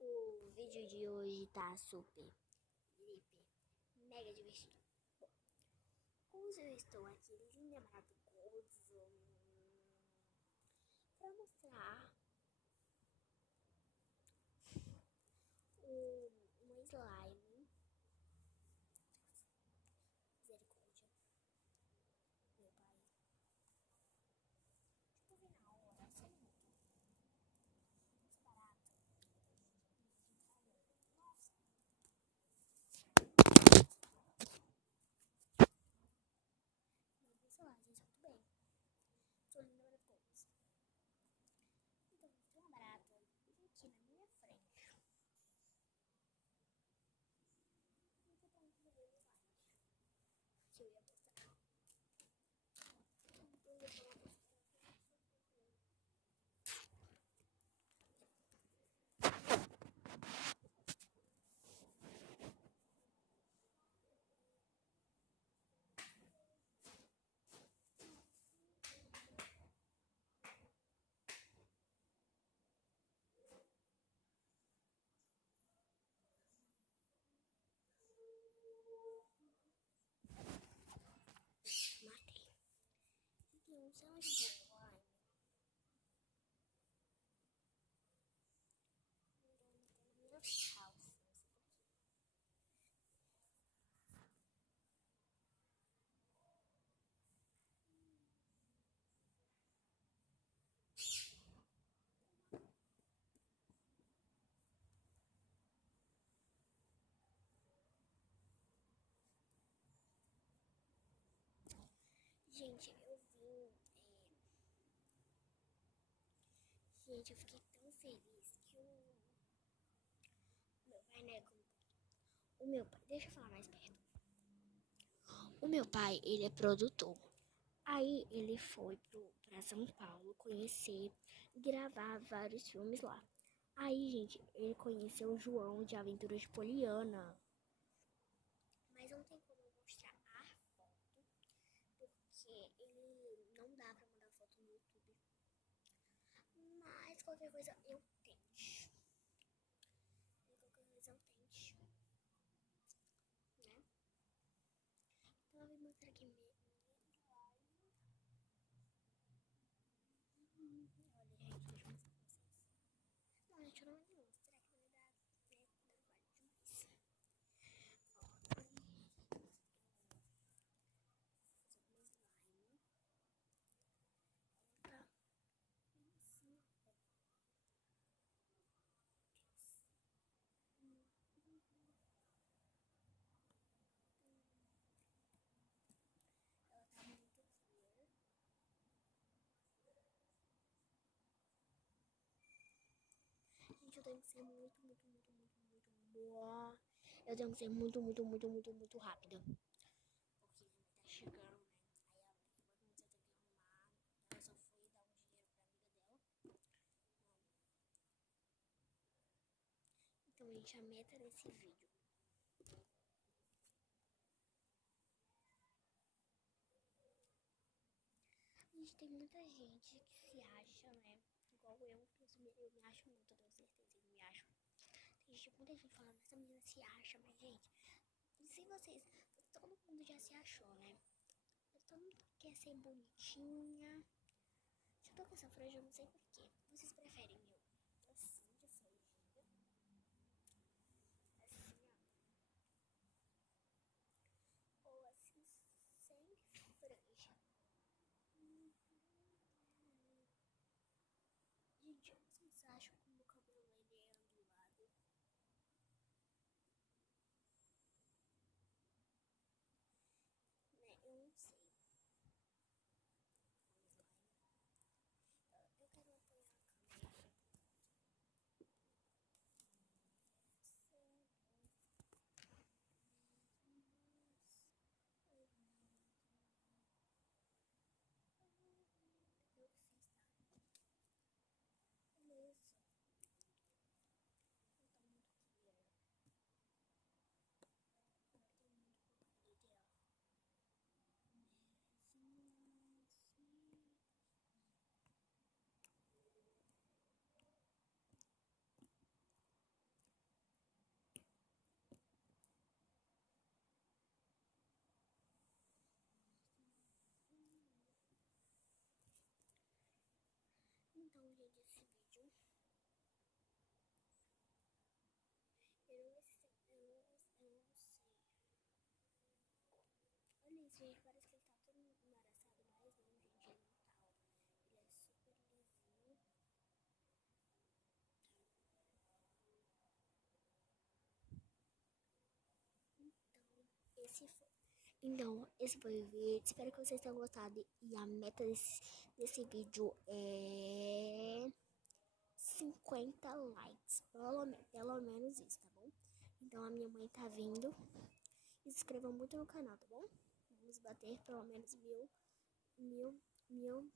O vídeo de hoje tá super, mega divertido. Bom, hoje eu estou aqui, linda, maravilhosa, pra mostrar uma slime. Misericórdia, meu pai. Deixa eu ver na hora, só um minuto. Isso é barato. Nossa. Sei lá, gente, muito bem. Tô linda, maravilhosa. Então, tem uma barata aqui na minha frente. Muito bom que eu slime. Que eu ia mostrar. Matei. Então, se ela de slime. Minha calça. Gente, eu vim. Gente, eu fiquei tão feliz que o meu pai, né? O meu pai, deixa eu falar mais perto. O meu pai, ele é produtor. Aí ele foi pra São Paulo conhecer, gravar vários filmes lá. Aí, gente, ele conheceu o João de Aventuras de Poliana. Mas não tem como eu mostrar a foto, porque ele não dá pra mandar foto no YouTube. Mas qualquer coisa eu tente. Qualquer coisa eu tente. Né? Então eu vou mostrar aqui mesmo. Olha, gente, deixa eu mostrar pra vocês. Não, gente, eu não vou mostrar que vai dar, né, trabalho demais. Ó, fazer uma slime. Tá bem assim, ó. Ela tá muito clear. Gente, eu tenho que ser muito boa. Eu tenho que ser muito rápida. Porque minha mãe tá chegando, né? Aí ela vai começar a ter que arrumar. Ela só foi dar um dinheiro pra amiga dela. Então, gente, a meta desse vídeo. Gente, tem muita gente que se acha, né? Igual eu me acho muito, eu tenho certeza que me acho. Tem muita gente falando, essa menina se acha, mas, gente, não sei vocês, todo mundo já se achou, né? Todo mundo quer ser bonitinha. Se eu tô com essa franja, eu não sei porquê. Vocês preferem eu assim, de franjinha? Assim, ó. Ou assim, sem franja? Gente, vocês acham que o meu cabelo ele é ondulado? Né? Eu não sei. Vamos lá. Eu quero apoiar a câmera. Esse foi o vídeo. Espero que vocês tenham gostado. E a meta desse vídeo é 50 likes. Pelo menos isso, tá bom? Então a minha mãe tá vindo. Se inscrevam muito no canal, tá bom? Vamos bater pelo menos mil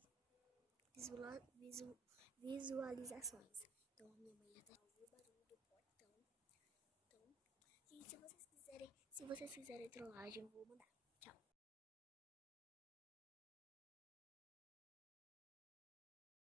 visualizações. Então a minha mãe já tá ouvindo o barulho do portão. Então, gente, se vocês quiserem trollagem, eu vou mandar.